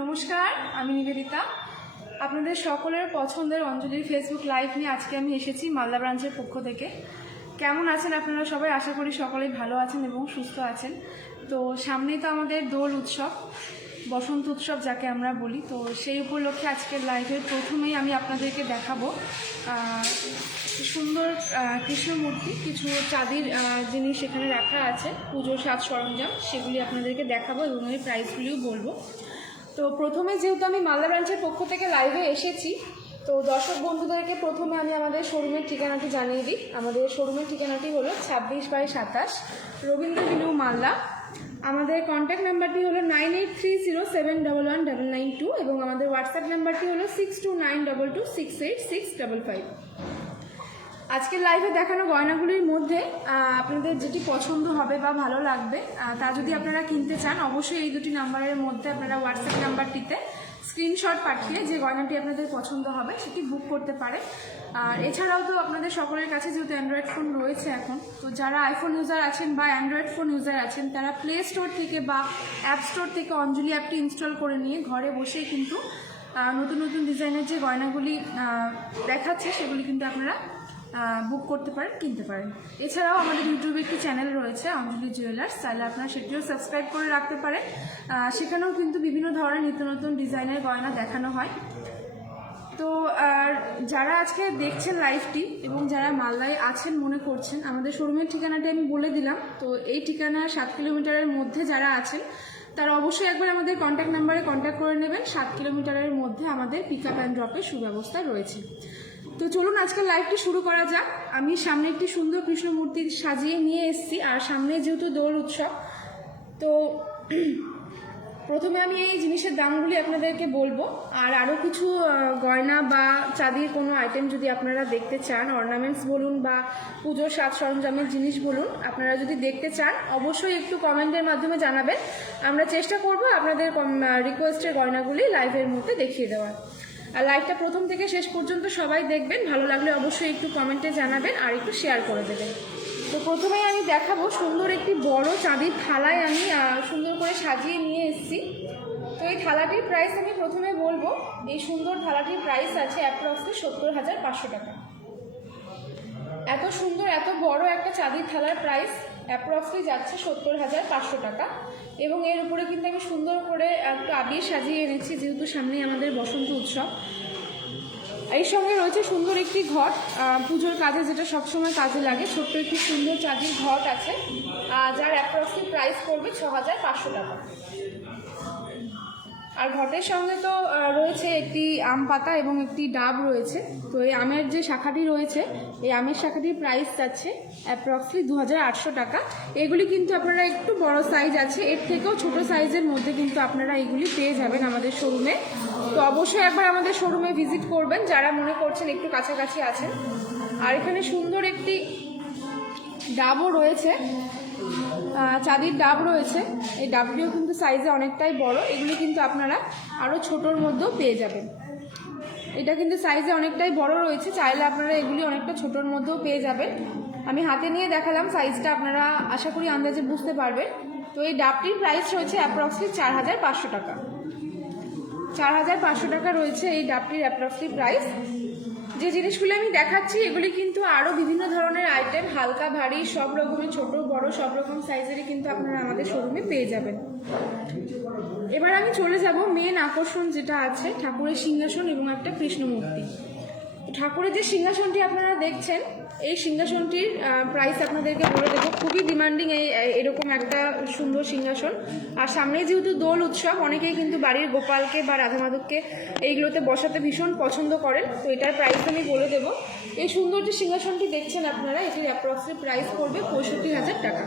নমস্কার, আমি নিবেদিতা। আপনাদের সকলের পছন্দের অঞ্জলির ফেসবুক লাইভ নিয়ে আজকে আমি এসেছি মালদা ব্রাঞ্চের পক্ষ থেকে। কেমন আছেন আপনারা সবাই? আশা করি সকলেই ভালো আছেন এবং সুস্থ আছেন। তো সামনেই তো আমাদের দোল উৎসব, বসন্ত উৎসব যাকে আমরা বলি। তো সেই উপলক্ষে আজকের লাইভের প্রথমেই আমি আপনাদেরকে দেখাবো সুন্দর কৃষ্ণমূর্তি, কিছু চাঁদির জিনিস এখানে রাখা আছে, পুজোর সাজ সরঞ্জাম, সেগুলি আপনাদেরকে দেখাবো এবং এই প্রাইসগুলিও বলবো। তো প্রথমে যেহেতু আমি মালদা ব্রাঞ্চের পক্ষ থেকে লাইভে এসেছি, তো দর্শক বন্ধুদেরকে প্রথমে আমি আমাদের শোরুমের ঠিকানাটি জানিয়ে দিই। আমাদের শোরুমের ঠিকানাটি হলো 26/27 রবীন্দ্র ভিনিউ, মালদা। আমাদের কন্ট্যাক্ট নাম্বারটি হলো 9830711192 এবং আমাদের হোয়াটসঅ্যাপ নাম্বারটি হলো 6292268655। আজকের লাইভে দেখানো গয়নাগুলির মধ্যে আপনাদের যেটি পছন্দ হবে বা ভালো লাগবে তা যদি আপনারা কিনতে চান, অবশ্যই এই দুটি নাম্বারের মধ্যে আপনারা হোয়াটসঅ্যাপ নাম্বারটিতে স্ক্রিনশট পাঠিয়ে যে গয়নাটি আপনাদের পছন্দ হবে সেটি বুক করতে পারে। আর এছাড়াও তো আপনাদের সকলের কাছে যেহেতু অ্যান্ড্রয়েড ফোন রয়েছে এখন, তো যারা আইফোন ইউজার আছেন বা অ্যান্ড্রয়েড ফোন ইউজার আছেন তারা প্লে স্টোর থেকে বা অ্যাপ স্টোর থেকে অঞ্জলি অ্যাপটি ইনস্টল করে নিয়ে ঘরে বসেই কিন্তু নতুন নতুন ডিজাইনের যে গয়নাগুলি দেখাচ্ছে সেগুলি কিন্তু আপনারা বুক করতে পারেন, কিনতে পারেন। এছাড়াও আমাদের ইউটিউবে একটি চ্যানেল রয়েছে অঞ্জলি জুয়েলার্স, চাইলে আপনারা সেটিও সাবস্ক্রাইব করে রাখতে পারেন। সেখানেও কিন্তু বিভিন্ন ধরনের নিত্য নতুন ডিজাইনের গয়না দেখানো হয়। তো যারা আজকে দেখছেন লাইভটি এবং যারা মালদায় আছেন মনে করছেন, আমাদের শোরুমের ঠিকানাটি আমি বলে দিলাম। তো এই ঠিকানা 7 কিলোমিটারের মধ্যে যারা আছেন তারা অবশ্যই একবার আমাদের কন্ট্যাক্ট নাম্বারে কন্ট্যাক্ট করে নেবেন। 7 কিলোমিটারের মধ্যে আমাদের পিক আপ অ্যান্ড ড্রপের সুব্যবস্থা রয়েছে। তো চলুন আজকের লাইভটি শুরু করা যাক। আমি সামনে একটি সুন্দর কৃষ্ণ মূর্তি সাজিয়ে নিয়ে এসেছি, আর সামনে যেহেতু দোল উৎসব, তো প্রথমে আমি এই জিনিসের দামগুলি আপনাদেরকে বলবো। আর আরও কিছু গয়না বা চাঁদির কোনো আইটেম যদি আপনারা দেখতে চান, অর্নামেন্টস বলুন বা পুজোর সাজ সরঞ্জামের জিনিস বলুন, আপনারা যদি দেখতে চান অবশ্যই একটু কমেন্টের মাধ্যমে জানাবেন। আমরা চেষ্টা করব আপনাদের রিকোয়েস্টের গয়নাগুলি লাইভের মধ্যে দেখিয়ে দেওয়ার। আর লাইভটা প্রথম থেকে শেষ পর্যন্ত সবাই দেখবেন, ভালো লাগলে অবশ্যই একটু কমেন্টে জানাবেন আর একটু শেয়ার করে দেবেন। তো প্রথমেই আমি দেখাবো সুন্দর একটি বড় চাঁদির থালায় আমি সুন্দর করে সাজিয়ে নিয়ে এসেছি। তো এই থালাটির প্রাইস আমি প্রথমে বলবো। এই সুন্দর থালাটির প্রাইস আছে অ্যাপ্রক্সলি 70,500 টাকা। এত সুন্দর এত বড় একটা চাঁদির থালার প্রাইস অ্যাপ্রক্সলি যাচ্ছে 70,500 টাকা। এবং এর উপরে কিন্তু আমি সুন্দর করে একটু আবির সাজিয়ে এনেছি, যেহেতু সামনেই আমাদের বসন্ত উৎসব। এই সঙ্গে রয়েছে সুন্দর একটি ঘট, পুজোর কাজে যেটা সবসময় কাজে লাগে, ছোট্ট একটি সুন্দর চাঁদির ঘট আছে, যার অ্যাপ্রক্সিমেট প্রাইস পড়বে 6,500 টাকা। আর ঘটের সঙ্গে তো রয়েছে একটি আম পাতা এবং একটি ডাব রয়েছে। তো এই আমের যে শাখাটি রয়েছে, এই আমের শাখাটির প্রাইস যাচ্ছে অ্যাপ্রক্সিমেটলি 2,800 টাকা। এগুলি কিন্তু আপনারা একটু বড় সাইজ আছে, এর থেকেও ছোট সাইজের মধ্যে কিন্তু আপনারা এগুলি পেয়ে যাবেন আমাদের শোরুমে। তো অবশ্যই একবার আমাদের শোরুমে ভিজিট করবেন যারা মনে করছেন একটু কাছাকাছি আছেন। আর এখানে সুন্দর একটি ডাবও রয়েছে, চাঁদির ডাব রয়েছে। এই ডাবটিও কিন্তু সাইজে অনেকটাই বড়, এগুলি কিন্তু আপনারা আরও ছোটোর মধ্যেও পেয়ে যাবেন। এটা কিন্তু সাইজে অনেকটাই বড় রয়েছে, চাইলে আপনারা এগুলি অনেকটা ছোটোর মধ্যেও পেয়ে যাবেন। আমি হাতে নিয়ে দেখালাম, সাইজটা আপনারা আশা করি আন্দাজে বুঝতে পারবেন। তো এই ডাবটির প্রাইস রয়েছে অ্যাপ্রক্সিমেট 4,500 টাকা। 4,500 টাকা রয়েছে এই ডাবটির অ্যাপ্রক্সিমেট প্রাইস। যে জিনিসগুলো আমি দেখাচ্ছি এগুলি কিন্তু আরও বিভিন্ন ধরনের আইটেম, হালকা ভারী সব রকমের, ছোট বড় সব রকম সাইজেরই কিন্তু আপনারা আমাদের শোরুমে পেয়ে যাবেন। এবার আমি চলে যাব মেন আকর্ষণ যেটা আছে, ঠাকুরের সিংহাসন এবং একটা কৃষ্ণ মূর্তি। ঠাকুরের যে সিংহাসনটি আপনারা দেখছেন, এই সিংহাসনটির প্রাইস আপনাদেরকে বলে দেবো। খুবই ডিমান্ডিং এরকম একটা সুন্দর সিংহাসন। আর সামনে যেহেতু দোল উৎসব, অনেকেই কিন্তু বাড়ির গোপালকে বা রাধা মাধবকে এইগুলোতে বসাতে ভীষণ পছন্দ করেন। তো এটার প্রাইস আমি বলে দেবো। এই সুন্দর যে সিংহাসনটি দেখছেন আপনারা, এটির অ্যাপ্রক্সিমেট প্রাইস পড়বে 65,000 টাকা।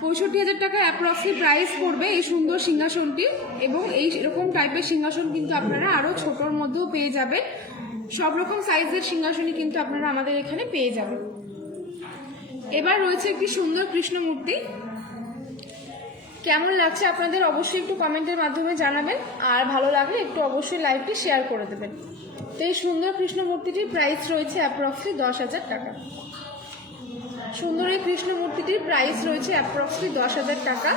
65,000 টাকা অ্যাপ্রক্সিমেট প্রাইস পড়বে এই সুন্দর সিংহাসনটি। এবং এই এরকম টাইপের সিংহাসন কিন্তু আপনারা আরও ছোটোর মধ্যেও পেয়ে যাবেন। সব রকম সাইজের সিংহাসনই কিন্তু আপনারা আমাদের এখানে পেয়ে যাবেন। এবার রয়েছে একটি সুন্দর কৃষ্ণ মূর্তি। কেমন লাগছে আপনাদের অবশ্যই একটু কমেন্টের মাধ্যমে জানাবেন, আর ভালো লাগলে একটু অবশ্যই লাইভটি শেয়ার করে দেবেন। তো এই সুন্দর কৃষ্ণ মূর্তিটির প্রাইস রয়েছে অ্যাপ্রক্সিমেট 10,000 টাকা। সুন্দর এই কৃষ্ণ মূর্তিটির প্রাইস রয়েছে অ্যাপ্রক্সিমেটলি 10,000 টাকা।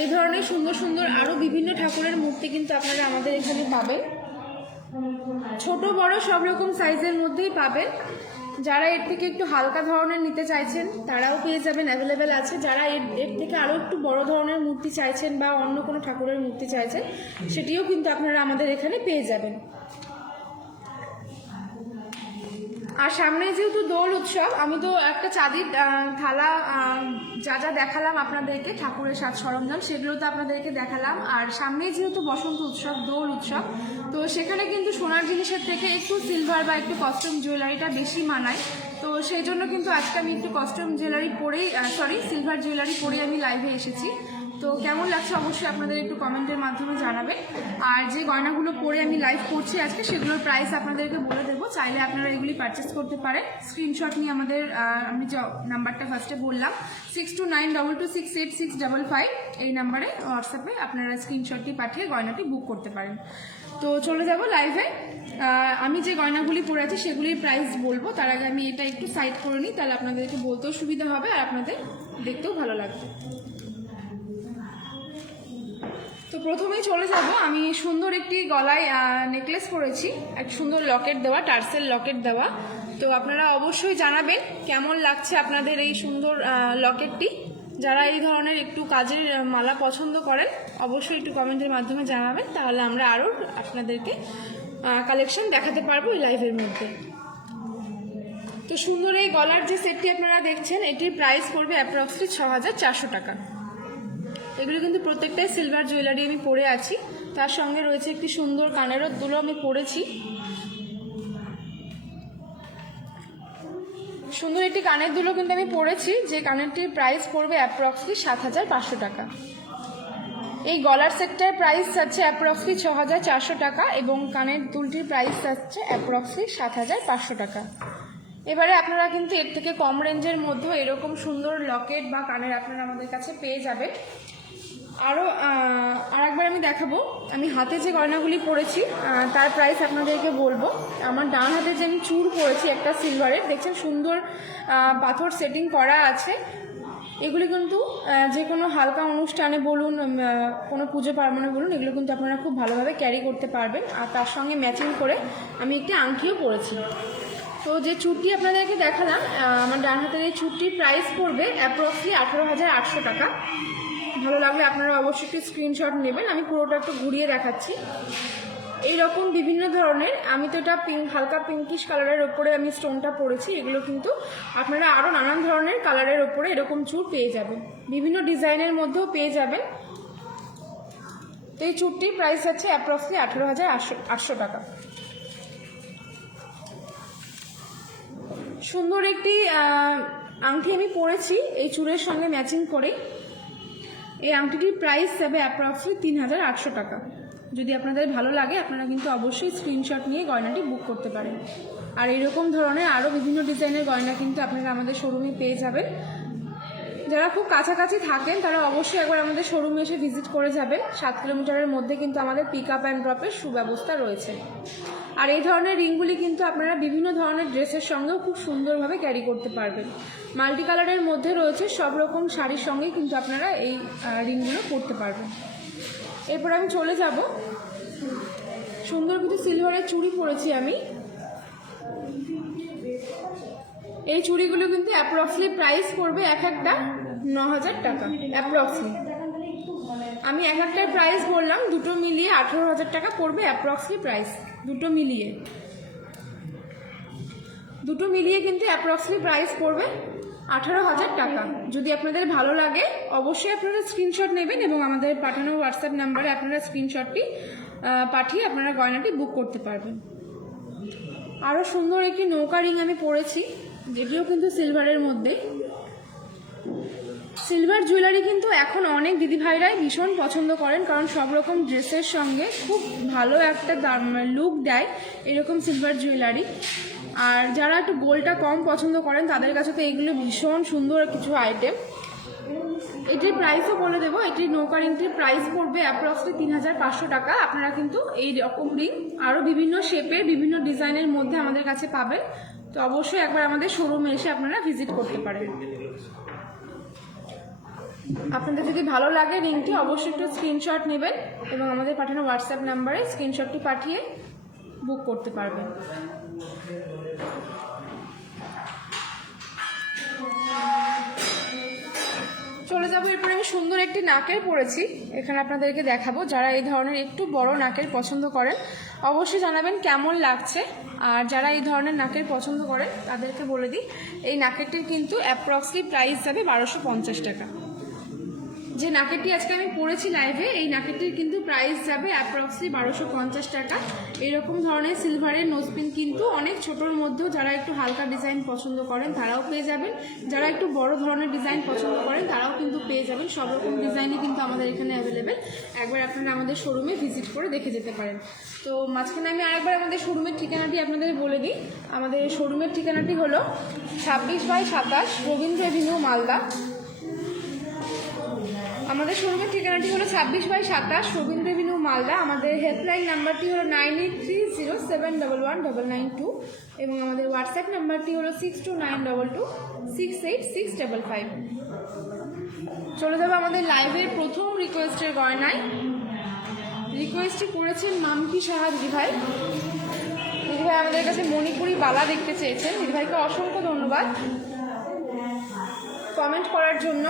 এই ধরনের সুন্দর সুন্দর আরও বিভিন্ন ঠাকুরের মূর্তি কিন্তু আপনারা আমাদের এখানে পাবেন। ছোট বড় সব রকম সাইজের মধ্যেই পাবেন। যারা এর থেকে একটু হালকা ধরনের নিতে চাইছেন তারাও পেয়ে যাবেন, অ্যাভেলেবেল আছে। যারা এর থেকে আরও একটু বড় ধরনের মূর্তি চাইছেন বা অন্য কোনো ঠাকুরের মূর্তি চাইছেন সেটিও কিন্তু আপনারা আমাদের এখানে পেয়ে যাবেন। আর সামনে যেহেতু দোল উৎসব, আমি তো একটা চাঁদির থালা যা যা দেখালাম আপনাদেরকে ঠাকুরের সাজ সরঞ্জাম সেগুলো তো আপনাদেরকে দেখালাম। আর সামনে যেহেতু বসন্ত উৎসব, দোল উৎসব, তো সেখানে কিন্তু সোনার জিনিসের থেকে একটু সিলভার বা একটু কস্টিউম জুয়েলারিটা বেশি মানায়। তো সেই জন্য কিন্তু আজকে আমি একটু কস্টিউম জুয়েলারি পরেই সিলভার জুয়েলারি পরেই আমি লাইভে এসেছি। তো কেমন লাগছে অবশ্যই আপনাদের একটু কমেন্টের মাধ্যমে জানাবেন। আর যে গয়নাগুলো পরে আমি লাইভ করছি আজকে সেগুলোর প্রাইস আপনাদেরকে বলে দেবো, চাইলে আপনারা এগুলি পারচেস করতে পারেন। স্ক্রিনশট নিয়ে আমাদের আমি যে নাম্বারটা ফার্স্টে বললাম 6292268655 এই নাম্বারে হোয়াটসঅ্যাপে আপনারা স্ক্রিনশটটি পাঠিয়ে গয়নাটি বুক করতে পারেন। তো চলে যাব লাইভে। আমি যে গয়নাগুলি পরে আছি সেগুলির প্রাইস বলবো, তার আগে আমি এটা একটু সাইড করে নিই, তাহলে আপনাদেরকে বলতেও সুবিধা হবে আর আপনাদের দেখতেও ভালো লাগবে। তো প্রথমেই চলে যাব, আমি সুন্দর একটি গলায় নেকলেস পরেছি, এক সুন্দর লকেট দেওয়া, টার্সেল লকেট দেওয়া। তো আপনারা অবশ্যই জানাবেন কেমন লাগছে আপনাদের এই সুন্দর লকেটটি। যারা এই ধরনের একটু কাজের মালা পছন্দ করেন অবশ্যই একটু কমেন্টের মাধ্যমে জানাবেন, তাহলে আমরা আরও আপনাদেরকে কালেকশন দেখাতে পারবো এই লাইভের মধ্যে। তো সুন্দর এই গলার যে সেটটি আপনারা দেখছেন এটির প্রাইস পড়বে অ্যাপ্রক্সলি 6400 টাকা। এগুলো কিন্তু প্রত্যেকটাই সিলভার জুয়েলারি আমি পরে আছি, তার সঙ্গে রয়েছে একটি সুন্দর কানেরও দুলো আমি পরেছি। সুন্দর একটি কানের দুলো কিন্তু আমি পরেছি, যে কানেরটির প্রাইস পড়বে অ্যাপ্রক্সলি 7500 টাকা। এই গলার সেটটার প্রাইস যাচ্ছে অ্যাপ্রক্সলি 6400 টাকা এবং কানের দুলটির প্রাইস যাচ্ছে অ্যাপ্রক্সলি 7500 টাকা। এবারে আপনারা কিন্তু এর থেকে কম রেঞ্জের মধ্যে এরকম সুন্দর লকেট বা কানের আপনারা আমাদের কাছে পেয়ে যাবেন। আরেকবার আমি দেখাবো, আমি হাতে যে গয়নাগুলি পরেছি তার প্রাইস আপনাদেরকে বলবো। আমার ডান হাতে যে আমি চূড় পরেছি একটা সিলভারের, দেখছেন সুন্দর পাথর সেটিং করা আছে। এগুলি কিন্তু যে কোনো হালকা অনুষ্ঠানে বলুন, কোনো পুজো পার্বণে বলুন, এগুলো কিন্তু আপনারা খুব ভালোভাবে ক্যারি করতে পারবেন। আর তার সঙ্গে ম্যাচিং করে আমি একটি আংটিও পরেছি। তো যে চুড়টি আপনাদেরকে দেখালাম, আমার ডান হাতের এই চুড়টির প্রাইস পড়বে অ্যাপ্রক্সলি 18800 টাকা। ভালো লাগলে আপনারা অবশ্যই একটু স্ক্রিনশট নেবেন। আমি পুরোটা একটু ঘুরিয়ে দেখাচ্ছি। এইরকম বিভিন্ন ধরনের, আমি তো এটা হালকা পিঙ্কিশ কালারের ওপরে আমি স্টোনটা পরেছি। এগুলো কিন্তু আপনারা আরও নানান ধরনের কালারের ওপরে এরকম চুড় পেয়ে যাবেন, বিভিন্ন ডিজাইনের মধ্যেও পেয়ে যাবেন। তো এই চুড়টির প্রাইস আছে অ্যাপ্রক্সলি 18800 টাকা। সুন্দর একটি আংটি আমি পরেছি এই চুড়ের সঙ্গে ম্যাচিং করে। এই আংটিটির প্রাইস যাবে অ্যাপ্রক্সলি 3800 টাকা। যদি আপনাদের ভালো লাগে আপনারা কিন্তু অবশ্যই স্ক্রিনশট নিয়ে গয়নাটি বুক করতে পারেন। আর এরকম ধরনের আরও বিভিন্ন ডিজাইনের গয়না কিন্তু আপনারা আমাদের শোরুমে পেয়ে যাবেন। যারা খুব কাছাকাছি থাকেন তারা অবশ্যই একবার আমাদের শোরুমে এসে ভিজিট করে যাবেন। 7 কিলোমিটারের মধ্যে কিন্তু আমাদের পিক আপ অ্যান্ড ড্রপের সুব্যবস্থা রয়েছে। আর এই ধরনের রিংগুলি কিন্তু আপনারা বিভিন্ন ধরনের ড্রেসের সঙ্গেও খুব সুন্দরভাবে ক্যারি করতে পারবেন। মাল্টি কালারের মধ্যে রয়েছে, সব রকম শাড়ির সঙ্গেই কিন্তু আপনারা এই রিংগুলো পরতে পারবেন। এরপর আমি চলে যাব, সুন্দর কিছু সিলভারের চুড়ি পরেছি আমি। এই চুড়িগুলো কিন্তু অ্যাপ্রক্সলি প্রাইস পড়বে এক একটা 9000 টাকা অ্যাপ্রক্সলি। আমি এক একটার প্রাইস বললাম, দুটো মিলিয়ে 18000 টাকা পড়বে অ্যাপ্রক্সলি প্রাইস। দুটো মিলিয়ে কিন্তু অ্যাপ্রক্সলি প্রাইস পড়বে 18000 টাকা। যদি আপনাদের ভালো লাগে অবশ্যই আপনারা স্ক্রিনশট নেবেন এবং আমাদের পাঠানো হোয়াটসঅ্যাপ নাম্বারে আপনারা স্ক্রিনশটটি পাঠিয়ে আপনারা গয়নাটি বুক করতে পারবেন। আরও সুন্দর একটি নৌকা রিং আমি পরেছি, যেটিও কিন্তু সিলভারের মধ্যে। সিলভার জুয়েলারি কিন্তু এখন অনেক দিদিভাইরাই ভীষণ পছন্দ করেন, কারণ সব রকম ড্রেসের সঙ্গে খুব ভালো একটা লুক দেয় এরকম সিলভার জুয়েলারি। আর যারা একটু গোল্ডটা কম পছন্দ করেন তাদের কাছে তো এইগুলো ভীষণ সুন্দর কিছু আইটেম। এটির প্রাইসও বলে দেবো, এটির নৌকা রিংটির প্রাইস পড়বে অ্যাপ্রক্সলি 3500 টাকা। আপনারা কিন্তু এই রকম রিং আরও বিভিন্ন শেপের বিভিন্ন ডিজাইনের মধ্যে আমাদের কাছে পাবেন। তো অবশ্যই একবার আমাদের শোরুমে এসে আপনারা ভিজিট করতে পারেন। আপনাদের যদি ভালো লাগে রিংটি অবশ্যই একটু স্ক্রিনশট নেবেন এবং আমাদের পাঠানো হোয়াটসঅ্যাপ নাম্বারে স্ক্রিনশটটি পাঠিয়ে বুক করতে পারবেন। চলে যাবো এরপরে আমি সুন্দর একটি নাকের পরেছি, এখানে আপনাদেরকে দেখাবো। যারা এই ধরনের একটু বড় নাকের পছন্দ করেন অবশ্যই জানাবেন কেমন লাগছে। আর যারা এই ধরনের নাকের পছন্দ করেন তাদেরকে বলে দিই, এই নাকেরটির কিন্তু অ্যাপ্রক্সলি প্রাইস যাবে 1250 টাকা। যে নাকেরটি আজকে আমি পরেছি লাইভে, এই নাকেরটির কিন্তু প্রাইস যাবে অ্যাপ্রক্সলি 1250 টাকা। এরকম ধরনের সিলভারের নোজপিন কিন্তু অনেক ছোটোর মধ্যেও যারা একটু হালকা ডিজাইন পছন্দ করেন তারাও পেয়ে যাবেন, যারা একটু বড় ধরনের ডিজাইন পছন্দ করেন তারাও কিন্তু পেয়ে যাবেন। সব রকম ডিজাইনই কিন্তু আমাদের এখানে অ্যাভেলেবেল। একবার আপনারা আমাদের শোরুমে ভিজিট করে দেখে যেতে পারেন। তো মাঝখানে আমি আরেকবার আমাদের শোরুমের ঠিকানাটি আপনাদের বলে দিই। আমাদের শোরুমের ঠিকানাটি হলো 26/27 রবীন্দ্র এভিনিউ, মালদা। আমাদের শোরুমের ঠিকানাটি হলো 26/27 রবীন্দ্র এভিনিউ, মালদা। আমাদের হেল্পলাইন নাম্বারটি হলো 9830711992 এবং আমাদের হোয়াটসঅ্যাপ নাম্বারটি হলো 6292268655। চলে যাবো আমাদের লাইভের প্রথম রিকোয়েস্টের গয়নায়। রিকোয়েস্টটি করেছেন মামকি সাহা দিদিভাই। দিদিভাই আমাদের কাছে মণিপুরি বালা দেখতে চেয়েছেন। দিদিভাইকে অসংখ্য ধন্যবাদ কমেন্ট করার জন্য।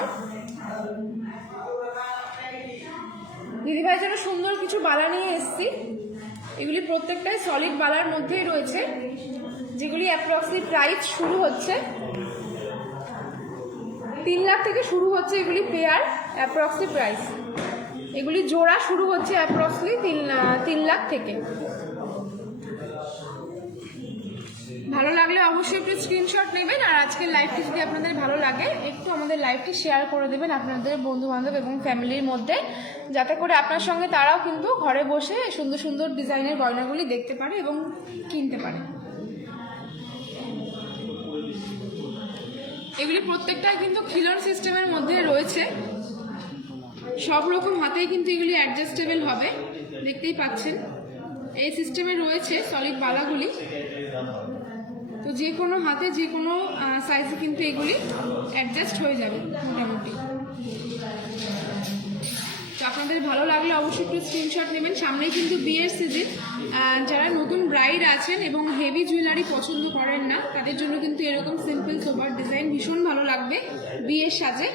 দিদিভাই যেন সুন্দর কিছু বালা নিয়ে এসেছি। এগুলি প্রত্যেকটাই সলিড বালার মধ্যেই রয়েছে, যেগুলি অ্যাপ্রক্সলি প্রাইস শুরু হচ্ছে 3 লাখ থেকে শুরু হচ্ছে। এগুলি পেয়ার অ্যাপ্রক্সলি প্রাইস, এগুলি জোড়া শুরু হচ্ছে অ্যাপ্রক্সলি 3 লাখ থেকে। ভালো লাগলে অবশ্যই একটু স্ক্রিনশট নেবেন। আর আজকের লাইভটি যদি আপনাদের ভালো লাগে একটু আমাদের লাইভটি শেয়ার করে দেবেন আপনাদের বন্ধুবান্ধব এবং ফ্যামিলির মধ্যে, যাতে করে আপনার সঙ্গে তারাও কিন্তু ঘরে বসে সুন্দর সুন্দর ডিজাইনের গয়নাগুলি দেখতে পারে এবং কিনতে পারে। এগুলি প্রত্যেকটাই কিন্তু খিলন সিস্টেমের মধ্যে রয়েছে। সব রকম হাতেই কিন্তু এগুলি অ্যাডজাস্টেবল হবে, দেখতেই পাচ্ছেন এই সিস্টেমে রয়েছে সলিড বালাগুলি। তো যে কোনো হাতে যে কোনো সাইজে কিন্তু এগুলি অ্যাডজাস্ট হয়ে যাবে মোটামুটি। তো আপনাদের ভালো লাগলে অবশ্যই একটু স্ক্রিনশট নেবেন। সামনেই কিন্তু বিয়ের সিজন। যারা নতুন ব্রাইড আছেন এবং হেভি জুয়েলারি পছন্দ করেন না তাদের জন্য কিন্তু এরকম সিম্পল সোবার ডিজাইন ভীষণ ভালো লাগবে বিয়ের সাজে।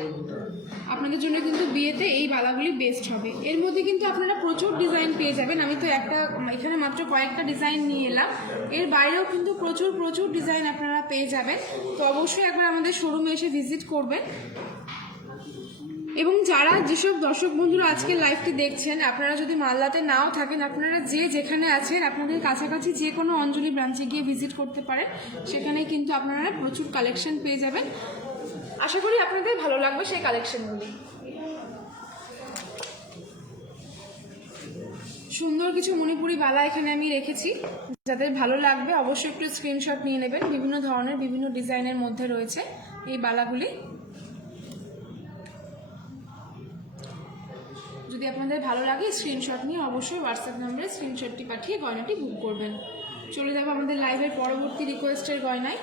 আপনাদের জন্য কিন্তু বিয়েতে এই বালাগুলি বেস্ট হবে। এর মধ্যে কিন্তু আপনারা প্রচুর ডিজাইন পেয়ে যাবেন। আমি তো এখানে মাত্র কয়েকটা ডিজাইন নিয়ে এলাম, এর বাইরেও কিন্তু প্রচুর ডিজাইন আপনারা পেয়ে যাবেন। তো অবশ্যই একবার আমাদের শোরুমে এসে ভিজিট করবেন। এবং যারা যেসব দর্শক বন্ধুরা আজকের লাইভটি দেখছেন, আপনারা যদি মালদাতে নাও থাকেন, আপনারা যেখানে আছেন আপনাদের কাছাকাছি যে কোনো অঞ্জলি ব্রাঞ্চে গিয়ে ভিজিট করতে পারেন। সেখানে কিন্তু আপনারা প্রচুর কালেকশন পেয়ে যাবেন। আশা করি আপনাদের ভালো লাগবে সেই কালেকশনগুলি। সুন্দর কিছু মণিপুরি বালা এখানে আমি রেখেছি, যাদের ভালো লাগবে অবশ্যই একটু স্ক্রিনশট নিয়ে নেবেন। বিভিন্ন ধরনের বিভিন্ন ডিজাইনের মধ্যে রয়েছে এই বালাগুলি। যদি আপনাদের ভালো লাগে স্ক্রিনশট নিয়ে অবশ্যই হোয়াটসঅ্যাপ নম্বরে স্ক্রিনশটটি পাঠিয়ে গয়নাটি বুক করবেন। চলে যাবো আমাদের লাইভের পরবর্তী রিকোয়েস্টের গয়নায়।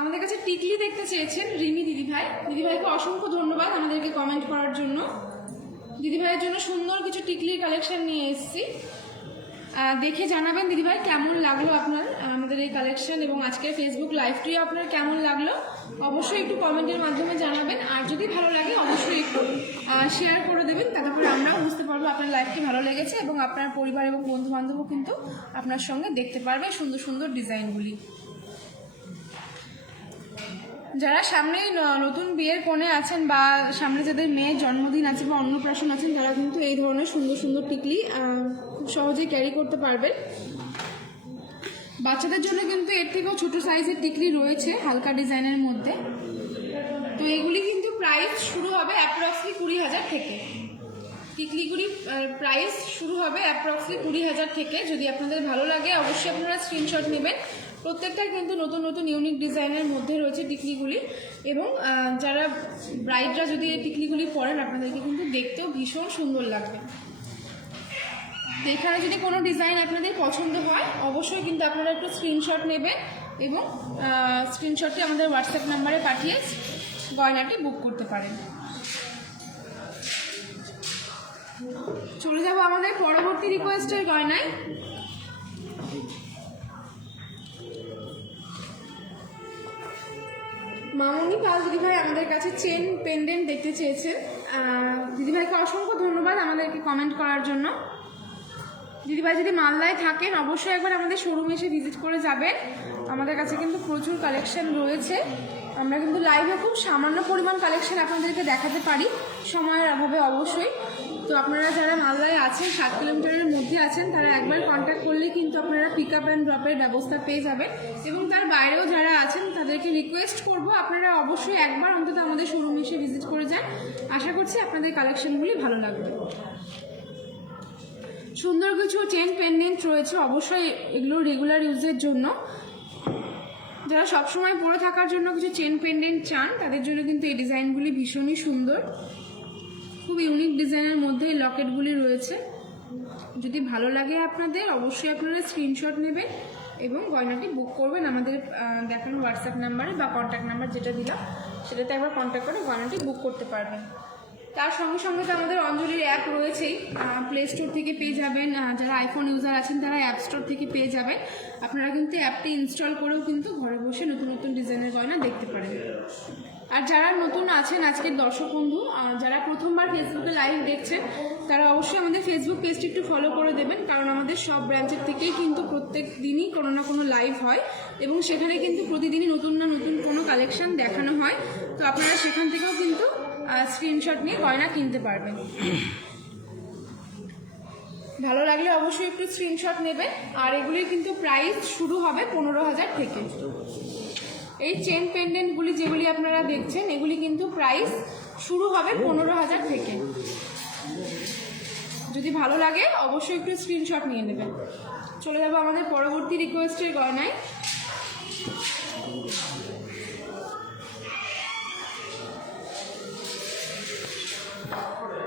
আমাদের কাছে টিকলি দেখতে চেয়েছেন রিমি দিদিভাই। দিদিভাইকে অসংখ্য ধন্যবাদ আমাদেরকে কমেন্ট করার জন্য। দিদিভাইয়ের জন্য সুন্দর কিছু টিকলির কালেকশন নিয়ে এসেছি, দেখে জানাবেন দিদিভাই কেমন লাগলো আপনার আমাদের এই কালেকশন, এবং আজকের ফেসবুক লাইভটিও আপনার কেমন লাগলো অবশ্যই একটু কমেন্টের মাধ্যমে জানাবেন। আর যদি ভালো লাগে অবশ্যই একটু শেয়ার করে দেবেন, তাতে করে আমরাও বুঝতে পারবো আপনার লাইভটি ভালো লেগেছে এবং আপনার পরিবার এবং বন্ধু বান্ধবও কিন্তু আপনার সঙ্গে দেখতে পারবে সুন্দর সুন্দর ডিজাইনগুলি। যারা সামনে নতুন বিয়ের কোণে আছেন বা সামনে যাদের মেয়ের জন্মদিন আছে বা অন্নপ্রাশন আছেন, তারা কিন্তু এই ধরনের সুন্দর সুন্দর টিকলি খুব সহজেই ক্যারি করতে পারবেন। বাচ্চাদের জন্য কিন্তু এর থেকেও ছোটো সাইজের টিকলি রয়েছে হালকা ডিজাইনের মধ্যে। তো এগুলি কিন্তু প্রাইস শুরু হবে অ্যাপ্রক্সলি 20,000 থেকে। টিকলিগুলি প্রাইস শুরু হবে অ্যাপ্রক্সলি 20,000 থেকে। যদি আপনাদের ভালো লাগে অবশ্যই আপনারা স্ক্রিনশট নেবেন। প্রত্যেকটা কিন্তু নতুন নতুন ইউনিক ডিজাইনের মধ্যে রয়েছে টিকলিগুলি, এবং যারা ব্রাইডরা যদি এই টিকলিগুলি পরেন আপনাদেরকে কিন্তু দেখতেও ভীষণ সুন্দর লাগবে। তো এখানে যদি কোনো ডিজাইন আপনাদের পছন্দ হয় অবশ্যই কিন্তু আপনারা একটু স্ক্রিনশট নেবেন এবং স্ক্রিনশটটি আমাদের হোয়াটসঅ্যাপ নাম্বারে পাঠিয়ে গয়নাটি বুক করতে পারেন। চলে যাব আমাদের পরবর্তী রিকোয়েস্টের গয়নায়। মামনি পাল দিদিভাই আমাদের কাছে চেন পেন্ডেন্ট দেখতে চেয়েছেন। দিদিভাইকে অসংখ্য ধন্যবাদ আমাদেরকে কমেন্ট করার জন্য। দিদিভাই যদি মালদায় থাকেন অবশ্যই একবার আমাদের শোরুমে এসে ভিজিট করে যাবেন। আমাদের কাছে কিন্তু প্রচুর কালেকশন রয়েছে। আমরা কিন্তু লাইভে খুব সামান্য পরিমাণ কালেকশন আপনাদেরকে দেখাতে পারি সময়ের অভাবে অবশ্যই। তো আপনারা যারা মালদায় আছেন 7 কিলোমিটারের মধ্যে আছেন তারা একবার কন্ট্যাক্ট করলে কিন্তু আপনারা পিক আপ অ্যান্ড ড্রপের ব্যবস্থা পেয়ে যাবেন। এবং তার বাইরেও যারা আছেন তাদেরকে রিকোয়েস্ট করব আপনারা অবশ্যই একবার অন্তত আমাদের শোরুমে এসে ভিজিট করে যান। আশা করছি আপনাদের কালেকশনগুলি ভালো লাগবে। সুন্দর কিছু চেন পেন্ডেন্ট রয়েছে, অবশ্যই এগুলো রেগুলার ইউজের জন্য। যারা সবসময় পরে থাকার জন্য কিছু চেন পেন্ডেন্ট চান তাদের জন্য কিন্তু এই ডিজাইনগুলি ভীষণই সুন্দর, খুব ইউনিক ডিজাইনের মধ্যে এই লকেটগুলি রয়েছে। যদি ভালো লাগে আপনাদের অবশ্যই আপনারা স্ক্রিনশট নেবেন এবং গয়নাটি বুক করবেন আমাদের দেখানো হোয়াটসঅ্যাপ নাম্বারে বা কন্ট্যাক্ট নাম্বার যেটা দিলাম সেটাতে একবার কন্ট্যাক্ট করে গয়নাটি বুক করতে পারবেন। তার সঙ্গে সঙ্গে তো আমাদের অঞ্জলির অ্যাপ রয়েছেই, প্লে স্টোর থেকে পেয়ে যাবেন। যারা আইফোন ইউজার আছেন তারা অ্যাপ স্টোর থেকে পেয়ে যাবেন। আপনারা কিন্তু অ্যাপটি ইনস্টল করেও কিন্তু ঘরে বসে নতুন নতুন ডিজাইনের গয়না দেখতে পারেন। আর যারা নতুন আছেন আজকের দর্শক বন্ধু, যারা প্রথমবার ফেসবুকে লাইভ দেখছেন তারা অবশ্যই আমাদের ফেসবুক পেজটি একটু ফলো করে দেবেন, কারণ আমাদের সব ব্রাঞ্চের থেকেই কিন্তু প্রত্যেক দিনই কোনো না কোনো লাইভ হয় এবং সেখানে কিন্তু প্রতিদিনই নতুন না নতুন কোনো কালেকশন দেখানো হয়। তো আপনারা সেখান থেকেও কিন্তু স্ক্রিনশট নিয়ে গয়না কিনতে পারবেন। ভালো লাগলে অবশ্যই একটু স্ক্রিনশট নেবেন। আর এগুলির কিন্তু প্রাইস শুরু হবে 15,000 থেকে। এই চেন পেন্ডেন্টগুলি যেগুলি আপনারা দেখছেন এগুলি কিন্তু প্রাইস শুরু হবে 15,000 থেকে। যদি ভালো লাগে অবশ্যই একটু স্ক্রিনশট নিয়ে নেবেন। চলে যাবো আমাদের পরবর্তী রিকোয়েস্টের গয়নায়।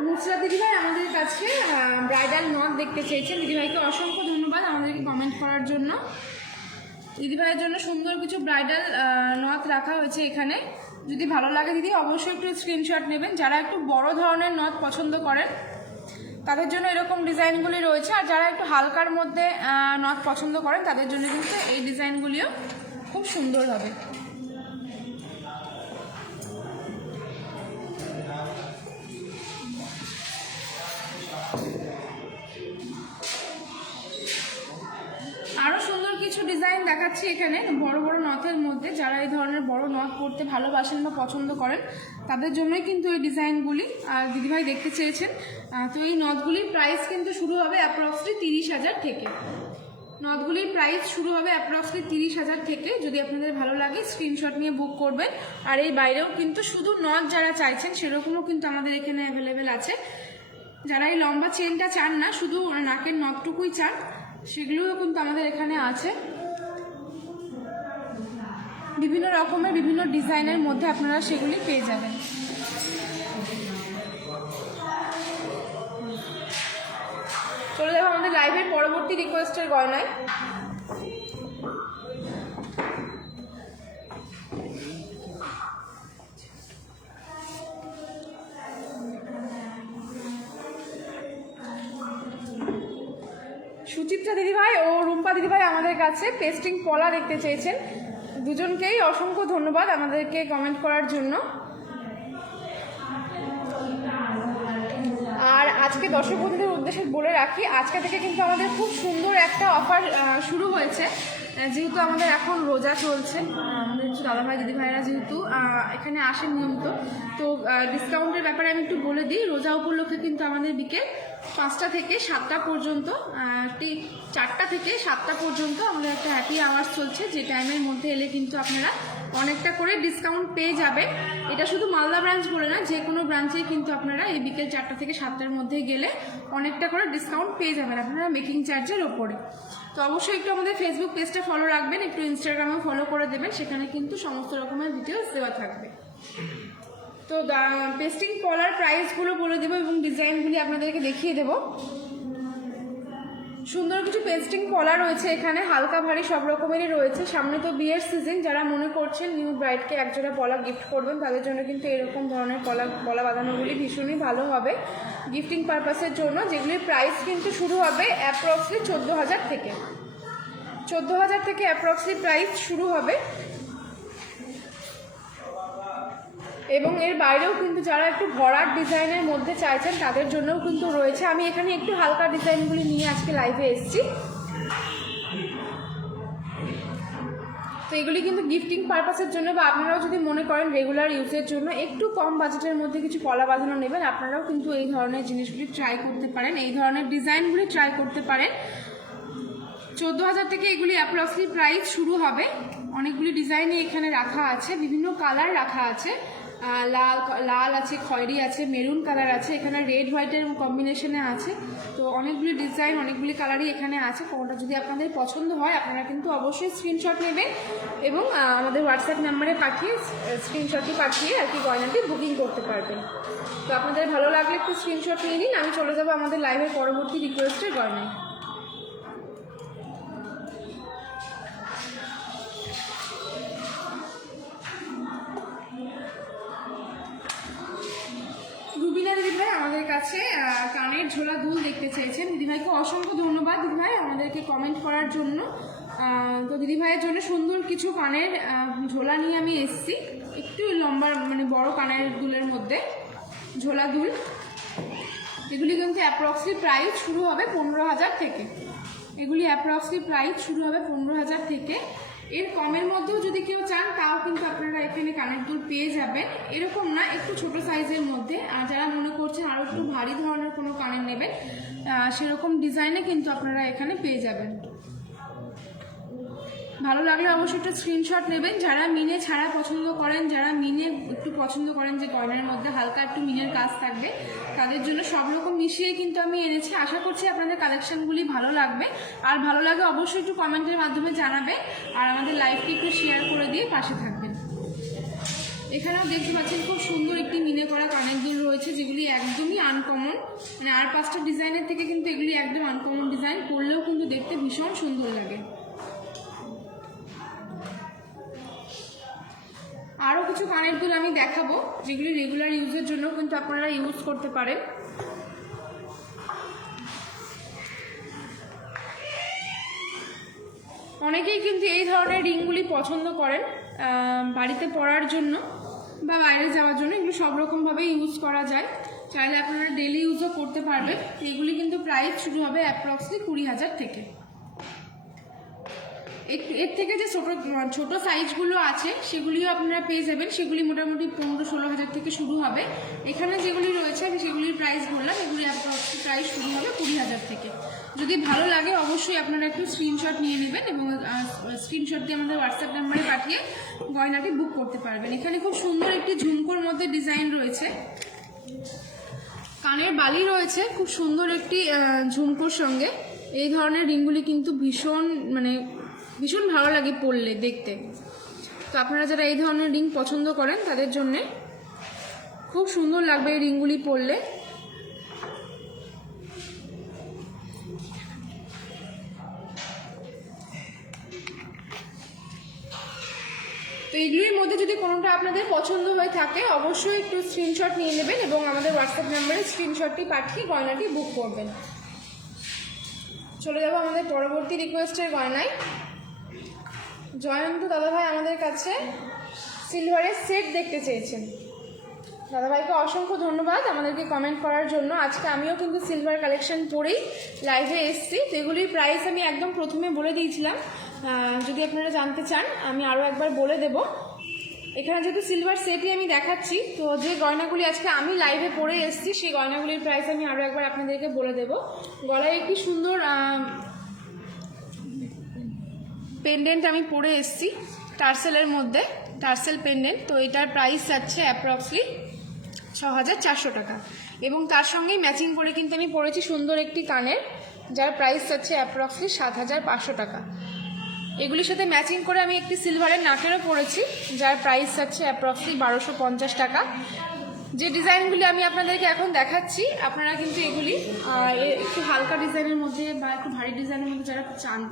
নুসরা দিদিভাই আমাদের কাছে ব্রাইডাল নথ দেখতে চেয়েছেন। দিদিভাইকে অসংখ্য ধন্যবাদ আমাদেরকে কমেন্ট করার জন্য। দিদিভাইয়ের জন্য সুন্দর কিছু ব্রাইডাল নথ রাখা হয়েছে এখানে। যদি ভালো লাগে দিদি অবশ্যই একটু স্ক্রিনশট নেবেন। যারা একটু বড় ধরনের নথ পছন্দ করেন তাদের জন্য এরকম ডিজাইনগুলি রয়েছে, আর যারা একটু হালকার মধ্যে নথ পছন্দ করেন তাদের জন্য কিন্তু এই ডিজাইনগুলিও খুব সুন্দর হবে। আরও সুন্দর কিছু ডিজাইন দেখাচ্ছি এখানে বড় বড় নথের মধ্যে। যারা এই ধরনের বড় নথ পরতে ভালোবাসেন বা পছন্দ করেন তাদের জন্যই কিন্তু এই ডিজাইনগুলি আর দিদিভাই দেখতে চেয়েছেন। তো এই নথগুলির প্রাইস কিন্তু শুরু হবে অ্যাপ্রক্সলি 30,000 থেকে। নথগুলির প্রাইস শুরু হবে অ্যাপ্রক্সলি 30,000 থেকে। যদি আপনাদের ভালো লাগে স্ক্রিনশট নিয়ে বুক করবেন। আর এই বাইরেও কিন্তু শুধু নথ যারা চাইছেন সেরকমও কিন্তু আমাদের এখানে অ্যাভেলেবেল আছে। যারা এই লম্বা চেনটা চান না, শুধু নাকের নথটুকুই চান, সেগুলোও কিন্তু আমাদের এখানে আছে। বিভিন্ন রকমের বিভিন্ন ডিজাইনের মধ্যে আপনারা সেগুলি পেয়ে যাবেন। চলে যাবো আমাদের লাইভের পরবর্তী রিকোয়েস্টের গয়নায়। সুচিত্রা দিদিভাই ও রুম্পা দিদিভাই আমাদের কাছে পেস্টিং পলা দেখতে চেয়েছেন। দুজনকেই অসংখ্য ধন্যবাদ আমাদেরকে কমেন্ট করার জন্য। আর আজকে দর্শক বন্ধুদের উদ্দেশ্যে বলে রাখি, আজকে থেকে কিন্তু আমাদের খুব সুন্দর একটা অফার শুরু হয়েছে। যেহেতু আমাদের এখন রোজা চলছে, আমাদের দাদাভাই দিদিভাইরা যেহেতু এখানে আসেন নিয়মিত, তো ডিসকাউন্টের ব্যাপারে আমি একটু বলে দিই। রোজা উপলক্ষে কিন্তু আমাদের বিকেল 5টা থেকে 7টা পর্যন্ত, 4টা থেকে 7টা পর্যন্ত আমাদের একটা হ্যাপি আওয়ার্স চলছে, যে টাইমের মধ্যে এলে কিন্তু আপনারা অনেকটা করে ডিসকাউন্ট পেয়ে যাবেন। এটা শুধু মালদা ব্রাঞ্চ বলে না, যে কোনো ব্রাঞ্চেই কিন্তু আপনারা এই বিকেল 4টা থেকে 7টার মধ্যে গেলে অনেকটা করে ডিসকাউন্ট পেয়ে যাবেন আপনারা মেকিং চার্জের ওপরে। তো অবশ্যই একটু আমাদের ফেসবুক পেজটা ফলো রাখবেন, একটু ইনস্টাগ্রামেও ফলো করে দেবেন, সেখানে কিন্তু সমস্ত রকমের ডিটেলস দেওয়া থাকবে। তো পেস্টিং পলার প্রাইসগুলো বলে দেবো এবং ডিজাইনগুলি আপনাদেরকে দেখিয়ে দেবো। সুন্দর কিছু পেস্টিং পলা রয়েছে এখানে, হালকা ভারী সব রকমেরই রয়েছে। সামনে তো বিয়ের সিজন, যারা মনে করছেন নিউ ব্রাইডকে একজোড়া পলা গিফট করবেন তাদের জন্য কিন্তু এরকম ধরনের পলা বাঁধানোগুলি ভীষণই ভালো হবে গিফটিং পারপাসের জন্য, যেগুলির প্রাইস কিন্তু শুরু হবে অ্যাপ্রক্সলি 14,000 থেকে। 14,000 থেকে অ্যাপ্রক্সলি প্রাইস শুরু হবে। এবং এর বাইরেও কিন্তু যারা একটু ভরাট ডিজাইনের মধ্যে চাইছেন তাদের জন্যও কিন্তু রয়েছে। আমি এখানে একটু হালকা ডিজাইনগুলি নিয়ে আজকে লাইভে এসেছি। তো এগুলি কিন্তু গিফটিং পারপাসের জন্য, বা আপনারাও যদি মনে করেন রেগুলার ইউজের জন্য একটু কম বাজেটের মধ্যে কিছু পলা বাঁধানো নেবেন, আপনারাও কিন্তু এই ধরনের জিনিসগুলি ট্রাই করতে পারেন, এই ধরনের ডিজাইনগুলি ট্রাই করতে পারেন। 14,000 থেকে এগুলি অ্যাপ্রক্সলি প্রাইস শুরু হবে। অনেকগুলি ডিজাইনই এখানে রাখা আছে, বিভিন্ন কালার রাখা আছে, লাল আছে, খয়েরি আছে, মেরুন কালার আছে, এখানে রেড হোয়াইটের কম্বিনেশনে আছে। তো অনেকগুলি ডিজাইন, অনেকগুলি কালারই এখানে আছে। কোনটা যদি আপনাদের পছন্দ হয় আপনারা কিন্তু অবশ্যই স্ক্রিনশট নেবেন এবং আমাদের হোয়াটসঅ্যাপ নাম্বারে পাঠিয়ে স্ক্রিনশটটি পাঠিয়ে আর কি গয়নাটি বুকিং করতে পারবেন। তো আপনাদের ভালো লাগলে একটু স্ক্রিনশট নিয়ে নিন। আমি চলে যাবো আমাদের লাইভের পরবর্তী রিকোয়েস্টের গয়নায়। রুবিনা দিদিভাই আমাদের কাছে কানের ঝোলা দুল দেখতে চেয়েছেন। দিদিভাইকে অসংখ্য ধন্যবাদ দিদিভাই আমাদেরকে কমেন্ট করার জন্য। তো দিদিভাইয়ের জন্য সুন্দর কিছু কানের ঝোলা নিয়ে আমি এসেছি, একটু লম্বা মানে বড় কানের দুলের মধ্যে ঝোলা দুল। এগুলি কিন্তু অ্যাপ্রক্সলি প্রাইস শুরু হবে 15,000 থেকে। এগুলি অ্যাপ্রক্সলি প্রাইস শুরু হবে 15,000 থেকে। এর কমের মধ্যেও যদি কেউ চান তাও কিন্তু আপনারা এখানে কানের দুল পেয়ে যাবেন। এরকম না, একটু ছোট সাইজের মধ্যে। আর যারা মনে করছেন আরও একটু ভারী ধরনের কোনো কানের নেবেন সেরকম ডিজাইনে কিন্তু আপনারা এখানে পেয়ে যাবেন। ভালো লাগলে অবশ্যই একটা স্ক্রিনশট নেবেন। যারা মিনে ছাড়া পছন্দ করেন, যারা মিনে একটু পছন্দ করেন যে গয়নার মধ্যে হালকা একটু মিনের কাজ থাকবে, তাদের জন্য সব রকম মিশিয়ে কিন্তু আমি এনেছি। আশা করছি আপনাদের কালেকশনগুলি ভালো লাগবে। আর ভালো লাগে অবশ্যই একটু কমেন্টের মাধ্যমে জানাবে আর আমাদের লাইভটি একটু শেয়ার করে দিয়ে পাশে থাকবেন। এখানেও দেখতে পাচ্ছেন খুব সুন্দর একটি মিনে করা কানের দুল রয়েছে, যেগুলি একদমই আনকমন। মানে আর 5টা ডিজাইনের থেকে কিন্তু এগুলি একদম আনকমন ডিজাইন, করলেও কিন্তু দেখতে ভীষণ সুন্দর লাগে। আরও কিছু কানের দুল আমি দেখাবো, যেগুলি রেগুলার ইউজের জন্য কিন্তু আপনারা ইউজ করতে পারেন। অনেকেই কিন্তু এই ধরনের রিংগুলি পছন্দ করেন বাড়িতে পরার জন্য বা বাইরে যাওয়ার জন্য। এগুলো সব রকমভাবে ইউজ করা যায়, চাইলে আপনারা ডেলি ইউজও করতে পারবেন। এগুলি কিন্তু প্রাইস শুরু হবে অ্যাপ্রক্সলি 20,000 থেকে। এর থেকে যে ছোট সাইজগুলো আছে সেগুলিও আপনারা পেয়ে যাবেন, সেগুলি মোটামুটি 15-16,000 থেকে শুরু হবে। এখানে যেগুলি রয়েছে আমি সেগুলির প্রাইস বললাম, এগুলি অ্যাপ্রক্সলি প্রাইস শুরু হবে 20,000 থেকে। যদি ভালো লাগে অবশ্যই আপনারা একটু স্ক্রিনশট নিয়ে নেবেন এবং স্ক্রিনশট দিয়ে আমাদের হোয়াটসঅ্যাপ নাম্বারে পাঠিয়ে গয়নাটি বুক করতে পারবেন। এখানে খুব সুন্দর একটি ঝুমকোর মধ্যে ডিজাইন রয়েছে, কানের বালি রয়েছে খুব সুন্দর একটি ঝুমকোর সঙ্গে। এই ধরনের রিংগুলি কিন্তু ভীষণ ভালো লাগে পরলে দেখতে। তো আপনারা যারা এই ধরনের রিং পছন্দ করেন তাদের জন্যে খুব সুন্দর লাগবে এই রিংগুলি পরলে। তো এইগুলির মধ্যে যদি কোনোটা আপনাদের পছন্দ হয়ে থাকে অবশ্যই একটু স্ক্রিনশট নিয়ে নেবেন এবং আমাদের হোয়াটসঅ্যাপ নাম্বারে স্ক্রিনশটটি পাঠিয়ে গয়নাটি বুক করবেন। চলে যাবো আমাদের পরবর্তী রিকোয়েস্টের গয়নায়। জয়ন্ত দাদাভাই আমাদের কাছে সিলভারের সেট দেখতে চেয়েছেন। দাদাভাইকে অসংখ্য ধন্যবাদ আমাদেরকে কমেন্ট করার জন্য। আজকে আমিও কিন্তু সিলভার কালেকশন পরেই লাইভে এসেছি। তো এগুলির প্রাইস আমি একদম প্রথমে বলে দিয়েছিলাম, যদি আপনারা জানতে চান আমি আরও একবার বলে দেব। এখানে যেহেতু সিলভার সেটই আমি দেখাচ্ছি, তো যে গয়নাগুলি আজকে আমি লাইভে পরে এসেছি সেই গয়নাগুলির প্রাইস আমি আরও একবার আপনাদেরকে বলে দেব। গলায় একটি সুন্দর পেন্ডেন্ট আমি পরে এসেছি টার্সেলের মধ্যে, টার্সেল পেন্ডেন্ট। তো এটার প্রাইস যাচ্ছে অ্যাপ্রক্সলি 6,400 টাকা এবং তার সঙ্গেই ম্যাচিং করে কিন্তু আমি পরেছি সুন্দর একটি কানের, যার প্রাইস যাচ্ছে অ্যাপ্রক্সলি 7,500 টাকা। এগুলির সাথে ম্যাচিং করে আমি একটি সিলভারের নাকেরও পরেছি, যার প্রাইস যাচ্ছে অ্যাপ্রক্সলি 1,250 টাকা। যে ডিজাইনগুলি আমি আপনাদেরকে এখন দেখাচ্ছি, আপনারা কিন্তু এগুলি একটু হালকা ডিজাইনের মধ্যে বা একটু ভারী ডিজাইনের মধ্যে যারা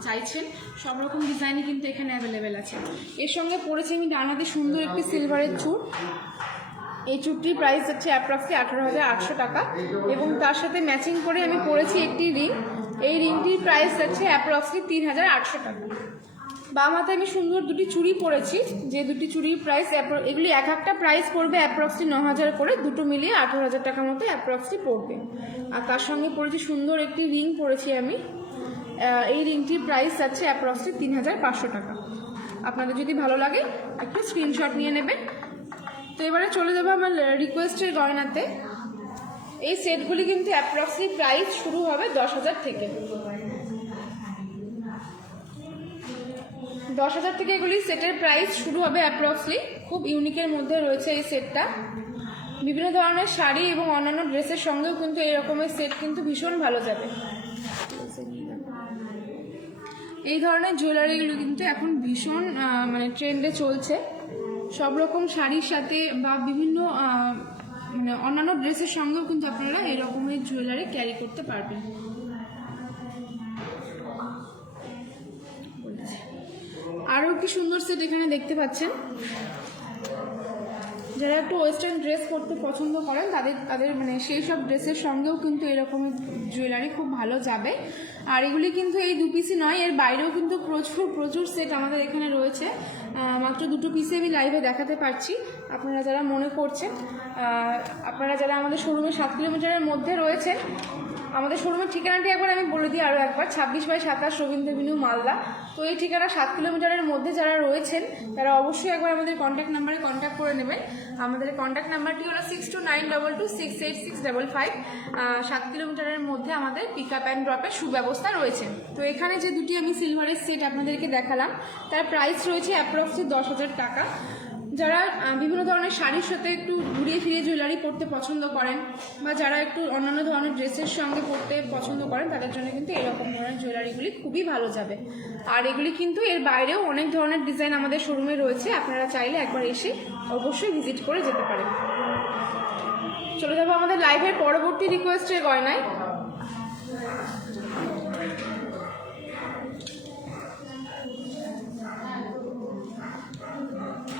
চাইছেন সব রকম ডিজাইনই কিন্তু এখানে অ্যাভেলেবেল আছে। এর সঙ্গে পরেছি আমি ডানাতে সুন্দর একটি সিলভারের চুড়। এই চুড়টির প্রাইস হচ্ছে অ্যাপ্রক্সলি 18,800 টাকা এবং তার সাথে ম্যাচিং করে আমি পরেছি একটি রিং। এই রিংটির প্রাইস হচ্ছে অ্যাপ্রক্সলি 3,800 টাকা। বাম হাতে আমি সুন্দর দুটি চুড়ি পরেছি, যে দুটি চুড়ির প্রাইস এগুলি এক একটা প্রাইস পড়বে অ্যাপ্রক্সলি 9,000 করে, দুটো মিলিয়ে 18,000 টাকার মতো অ্যাপ্রক্সলি পড়বে। আর তার সঙ্গে পরেছি সুন্দর একটি রিং পরেছি আমি। এই রিংটির প্রাইস আছে অ্যাপ্রক্সলি 3,500 টাকা। আপনাদের যদি ভালো লাগে একটু স্ক্রিনশট নিয়ে নেবেন। তো এবারে চলে যাবো আমার রিকোয়েস্টের গয়নাতে। এই সেটগুলি কিন্তু অ্যাপ্রক্সলি প্রাইস শুরু হবে 10,000 থেকে। 10,000 থেকে এগুলি সেটের প্রাইস শুরু হবে অ্যাপ্রক্সলি। খুব ইউনিকের মধ্যে রয়েছে এই সেটটা। বিভিন্ন ধরনের শাড়ি এবং অন্যান্য ড্রেসের সঙ্গেও কিন্তু এই রকমের সেট কিন্তু ভীষণ ভালো যাবে। এই ধরনের জুয়েলারিগুলো কিন্তু এখন ভীষণ মানে ট্রেন্ডে চলছে। সব রকম শাড়ির সাথে বা বিভিন্ন মানে অন্যান্য ড্রেসের সঙ্গেও কিন্তু আপনারা এই রকমের জুয়েলারি ক্যারি করতে পারবেন। আরও একটি সুন্দর সেট এখানে দেখতে পাচ্ছেন। যারা একটু ওয়েস্টার্ন ড্রেস পরতে পছন্দ করেন তাদের মানে সেই সব ড্রেসের সঙ্গেও কিন্তু এরকমের জুয়েলারি খুব ভালো যাবে। আর এগুলি কিন্তু এই 2 পিসই নয়, এর বাইরেও কিন্তু প্রচুর সেট আমাদের এখানে রয়েছে। মাত্র 2 পিসে আমি লাইভে দেখাতে পারছি। আপনারা যারা মনে করছেন, আপনারা যারা আমাদের শোরুমে 7 কিলোমিটারের মধ্যে রয়েছেন, আমাদের শোরুমের ঠিকানাটি একবার আমি বলে দিই আরও একবার, 26/27 রবীন্দ্র এভিনিউ, মালদা। তো এই ঠিকানা 7 কিলোমিটারের মধ্যে যারা রয়েছেন তারা অবশ্যই একবার আমাদের কন্ট্যাক্ট নাম্বারে কন্ট্যাক্ট করে নেবেন। আমাদের কন্ট্যাক্ট নাম্বারটি হলো 6292268655। 7 কিলোমিটারের মধ্যে আমাদের পিক আপ অ্যান্ড ড্রপের সুব্যবস্থা রয়েছে। তো এখানে যে দুটি আমি সিলভারের সেট আপনাদেরকে দেখালাম তার প্রাইস রয়েছে অ্যাপ্রক্সলি 10,000 টাকা। যারা বিভিন্ন ধরনের শাড়ির সাথে একটু ঘুরিয়ে ফিরিয়ে জুয়েলারি পরতে পছন্দ করেন বা যারা একটু অন্যান্য ধরনের ড্রেসের সঙ্গে পরতে পছন্দ করেন তাদের জন্য কিন্তু এরকম ধরনের জুয়েলারিগুলি খুবই ভালো যাবে। আর এগুলি কিন্তু এর বাইরেও অনেক ধরনের ডিজাইন আমাদের শোরুমে রয়েছে, আপনারা চাইলে একবার এসে অবশ্যই ভিজিট করে যেতে পারেন। চলে যাবো আমাদের লাইভের পরবর্তী রিকোয়েস্টের গয়নায়।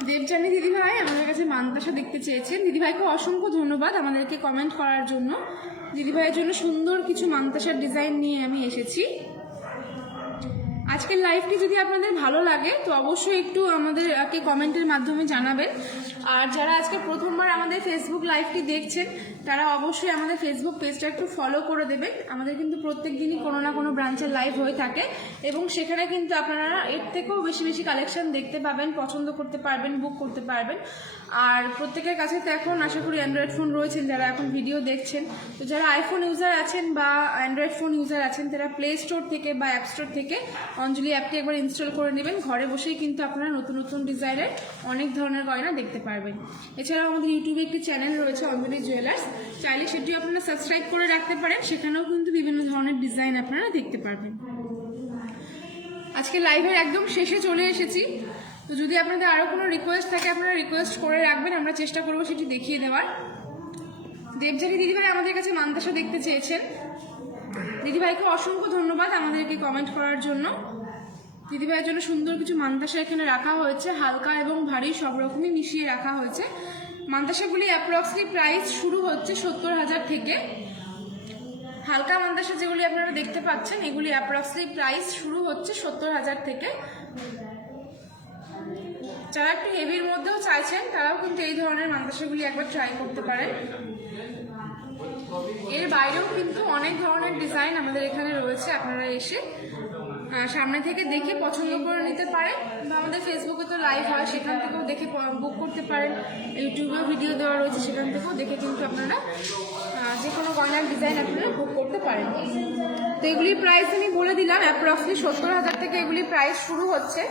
দেবজানী দিদিভাই আমাদের কাছে মানতাসা দেখতে চেয়েছেন। দিদিভাইকে অসংখ্য ধন্যবাদ আমাদেরকে কমেন্ট করার জন্য। দিদিভাইয়ের জন্য সুন্দর কিছু মানতাসার ডিজাইন নিয়ে আমি এসেছি। আজকের লাইভটি যদি আপনাদের ভালো লাগে তো অবশ্যই একটু আমাদেরকে কমেন্টের মাধ্যমে জানাবেন। আর যারা আজকে প্রথমবার আমাদের ফেসবুক লাইভটি দেখছেন তারা অবশ্যই আমাদের ফেসবুক পেজটা একটু ফলো করে দেবেন। আমাদের কিন্তু প্রত্যেক দিনই কোনো না কোনো ব্রাঞ্চের লাইভ হয়ে থাকে এবং সেখানে কিন্তু আপনারা এর থেকেও বেশি বেশি কালেকশন দেখতে পাবেন, পছন্দ করতে পারবেন, বুক করতে পারবেন। আর প্রত্যেকের কাছে তো এখন আশা করি অ্যান্ড্রয়েড ফোন রয়েছেন যারা এখন ভিডিও দেখছেন। তো যারা আইফোন ইউজার আছেন বা অ্যান্ড্রয়েড ফোন ইউজার আছেন তারা প্লে স্টোর থেকে বা অ্যাপ স্টোর থেকে অঞ্জলি অ্যাপটি একবার ইনস্টল করে নেবেন। ঘরে বসেই কিন্তু আপনারা নতুন নতুন ডিজাইনের অনেক ধরনের গয়না দেখতে পারবেন। এছাড়াও আমাদের ইউটিউবে একটি চ্যানেল রয়েছে অঞ্জলি জুয়েলার্স, চাইলে সেটিও আপনারা সাবস্ক্রাইব করে রাখতে পারেন, সেখানেও কিন্তু বিভিন্ন ধরনের ডিজাইন আপনারা দেখতে পারবেন। আজকে লাইভের একদম শেষে চলে এসেছি। তো যদি আপনাদের আরও কোনো রিকোয়েস্ট থাকে আপনারা রিকোয়েস্ট করে রাখবেন, আমরা চেষ্টা করবো সেটি দেখিয়ে দেওয়ার। দেবজানী দিদিভাই আমাদের কাছে মানতাসা দেখতে চেয়েছেন। দিদিভাইকে অসংখ্য ধন্যবাদ আমাদেরকে কমেন্ট করার জন্য। দিদিভাইয়ের জন্য সুন্দর কিছু মানতাসা এখানে রাখা হয়েছে, হালকা এবং ভারী সব রকমই মিশিয়ে রাখা হয়েছে। মানতাসাগুলি অ্যাপ্রক্সলি প্রাইস শুরু হচ্ছে 70,000 থেকে। হালকা মানতাসা যেগুলি আপনারা দেখতে পাচ্ছেন এগুলি অ্যাপ্রক্সলি প্রাইস শুরু হচ্ছে 70,000 থেকে। যারা একটু হেভির মধ্যেও চাইছেন তারাও কিন্তু এই ধরনের মানতাসাগুলি একবার ট্রাই করতে পারেন। এর বাইরেও কিন্তু অনেক ধরনের ডিজাইন আমাদের এখানে রয়েছে, আপনারা এসে সামনে থেকে দেখে পছন্দ করে নিতে পারেন বা আমাদের ফেসবুকে তো লাইভ হয় সেখান থেকেও দেখে বুক করতে পারেন। ইউটিউবেও ভিডিও দেওয়া রয়েছে সেখান থেকেও দেখে কিন্তু আপনারা যে কোনো গয়নার ডিজাইন আপনারা বুক করতে পারেন। তো এগুলির প্রাইস আমি বলে দিলাম, অ্যাপ্রক্সলি 70,000 থেকে এগুলির প্রাইস শুরু হচ্ছে।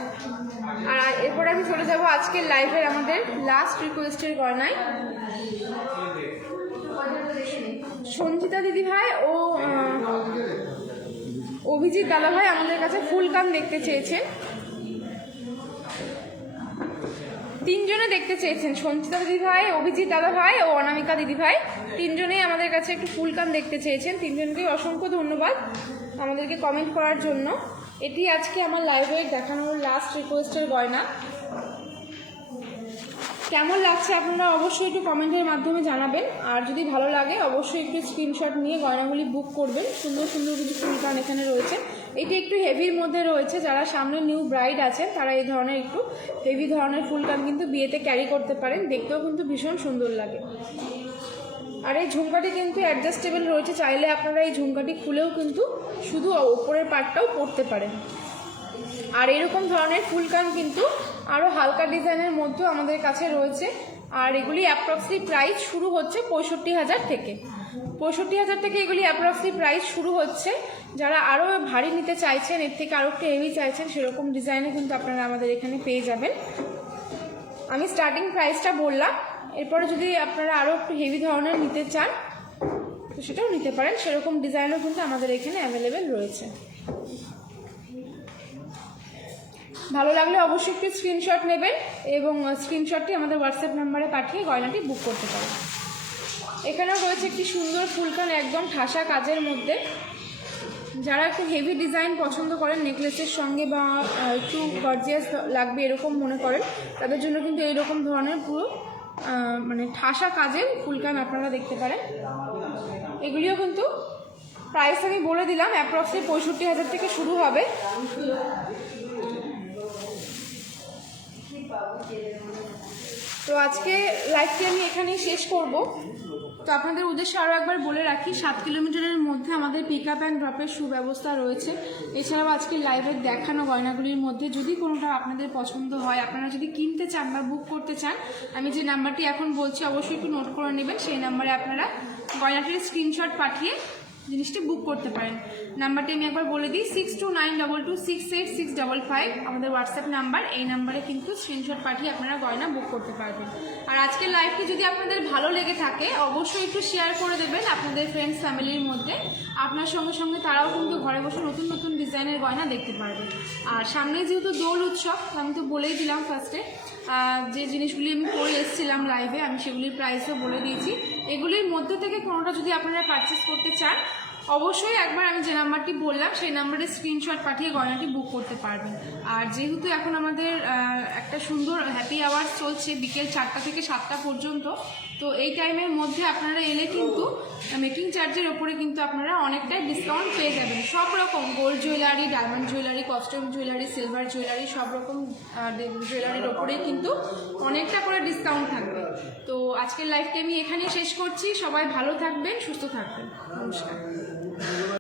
আর এরপর আমি চলে যাব আজকের লাইভের আমাদের লাস্ট রিকোয়েস্টের গয়নায়। সঞ্জিতা দিদিভাই ও অভিজিৎ দাদাভাই আমাদের কাছে ফুল কান দেখতে চেয়েছেন। তিনজনে দেখতে চেয়েছেন, সঞ্চিতা দিদিভাই, অভিজিৎ দাদাভাই ও অনামিকা দিদিভাই, তিনজনেই আমাদের কাছে একটু ফুলকান দেখতে চেয়েছেন। তিনজনকেই অসংখ্য ধন্যবাদ আমাদেরকে কমেন্ট করার জন্য। এটি আজকে আমার লাইভে দেখানোর লাস্ট রিকোয়েস্টের গয়না। কেমন লাগছে আপনারা অবশ্যই একটু কমেন্টের মাধ্যমে জানাবেন। আর যদি ভালো লাগে অবশ্যই একটু স্ক্রিনশট নিয়ে গয়নাগুলি বুক করবেন। সুন্দর সুন্দর কিছু ফুলকান এখানে রয়েছে। এটি একটু হেভির মধ্যে রয়েছে, যারা সামনে নিউ ব্রাইড আছেন তারা এই ধরনের একটু হেভি ধরনের ফুলকান কিন্তু বিয়েতে ক্যারি করতে পারেন, দেখতেও কিন্তু ভীষণ সুন্দর লাগে। আর এই ঝুমকাটি কিন্তু অ্যাডজাস্টেবল রয়েছে, চাইলে আপনারা এই ঝুমকাটি খুলেও কিন্তু শুধু ওপরের পার্টটাও পরতে পারেন। আর এরকম ধরনের ফুলকান কিন্তু আরও হালকা ডিজাইনের মধ্যেও আমাদের কাছে রয়েছে। আর এগুলি অ্যাপ্রক্সলি প্রাইস শুরু হচ্ছে 65,000 থেকে। 65,000 থেকে এগুলি অ্যাপ্রক্সলি প্রাইস শুরু হচ্ছে। যারা আরও ভারী নিতে চাইছেন, এর থেকে আরও একটু হেভি চাইছেন, সেরকম ডিজাইনে কিন্তু আপনারা আমাদের এখানে পেয়ে যাবেন। আমি স্টার্টিং প্রাইসটা বললাম, এরপরে যদি আপনারা আরও একটু হেভি ধরনের নিতে চান তো সেটাও নিতে পারেন, সেরকম ডিজাইনও কিন্তু আমাদের এখানে অ্যাভেলেবেল রয়েছে। ভালো লাগলে অবশ্যই একটু স্ক্রিনশট নেবেন এবং স্ক্রিনশটটি আমাদের হোয়াটসঅ্যাপ নাম্বারে পাঠিয়ে গয়নাটি বুক করতে পারেন। এখানেও রয়েছে একটি সুন্দর ফুলকান একদম ঠাসা কাজের মধ্যে। যারা একটু হেভি ডিজাইন পছন্দ করেন, নেকলেসের সঙ্গে বা একটু গর্জিয়াস লাগবে এরকম মনে করেন, তাদের জন্য কিন্তু এইরকম ধরনের পুরো মানে ঠাসা কাজের ফুলকান আপনারা দেখতে পারেন। এগুলিও কিন্তু প্রাইস আমি বলে দিলাম, অ্যাপ্রক্সলি 65,000 থেকে শুরু হবে। তো আজকে লাইভটি আমি এখানেই শেষ করব। তো আপনাদের উদ্দেশ্যে আরও একবার বলে রাখি, 7 কিলোমিটারের মধ্যে আমাদের পিক আপ অ্যান্ড ড্রপের সুব্যবস্থা রয়েছে। এছাড়াও আজকে লাইভে দেখানো গয়নাগুলির মধ্যে যদি কোনোটা আপনাদের পছন্দ হয়, আপনারা যদি কিনতে চান বা বুক করতে চান, আমি যে নাম্বারটি এখন বলছি অবশ্যই একটু নোট করে নেবেন। সেই নাম্বারে আপনারা গয়নাটির স্ক্রিনশট পাঠিয়ে জিনিসটি বুক করতে পারেন। নাম্বারটি আমি একবার বলে দিই, 6292268655 আমাদের হোয়াটসঅ্যাপ নাম্বার। এই নাম্বারে কিন্তু স্ক্রিনশট পাঠিয়ে আপনারা গয়না বুক করতে পারবেন। আর আজকের লাইভটি যদি আপনাদের ভালো লেগে থাকে অবশ্যই একটু শেয়ার করে দেবেন আপনাদের ফ্রেন্ডস ফ্যামিলির মধ্যে। আপনার সঙ্গে সঙ্গে তারাও কিন্তু ঘরে বসে নতুন নতুন ডিজাইনের গয়না দেখতে পারবে। আর সামনে যেহেতু দোল উৎসব, আমি তো বলেই দিলাম ফার্স্টে যে জিনিসগুলি আমি পরে এসেছিলাম লাইভে, আমি সেগুলির প্রাইসও বলে দিয়েছি। এগুলির মধ্যে থেকে কোনোটা যদি আপনারা পারচেস করতে চান অবশ্যই একবার আমি যে নাম্বারটি বললাম সেই নাম্বারে স্ক্রিনশট পাঠিয়ে গয়নাটি বুক করতে পারবেন। আর যেহেতু এখন আমাদের একটা সুন্দর হ্যাপি আওয়ার্স চলছে বিকেল 4টা থেকে 7টা পর্যন্ত, তো এই টাইমের মধ্যে আপনারা এলে কিন্তু মেকিং চার্জের ওপরে কিন্তু আপনারা অনেকটাই ডিসকাউন্ট পেয়ে যাবেন। সব রকম gold jewellery, diamond jewellery, costume jewellery, silver jewellery, সব রকম জুয়েলারির ওপরেই কিন্তু অনেকটা করে ডিসকাউন্ট থাকবে। তো আজকের লাইভটি আমি এখানেই শেষ করছি। সবাই ভালো থাকবেন, সুস্থ থাকবেন। নমস্কার।